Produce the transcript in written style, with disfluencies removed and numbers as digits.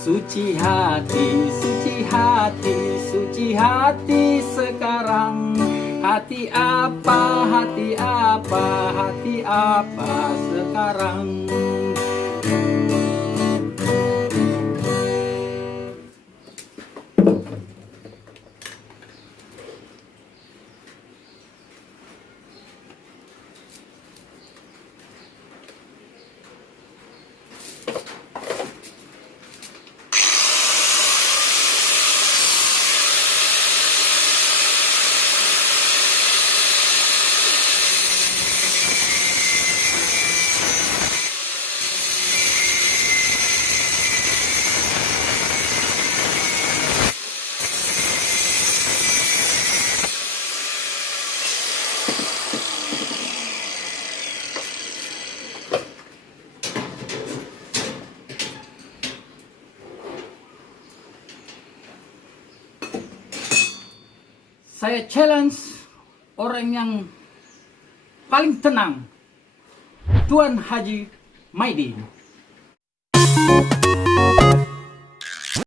Suci hati, suci hati, suci hati sekarang. Hati apa, hati apa, hati apa sekarang. Saya challenge orang yang paling tenang, Tuan Haji Maidin.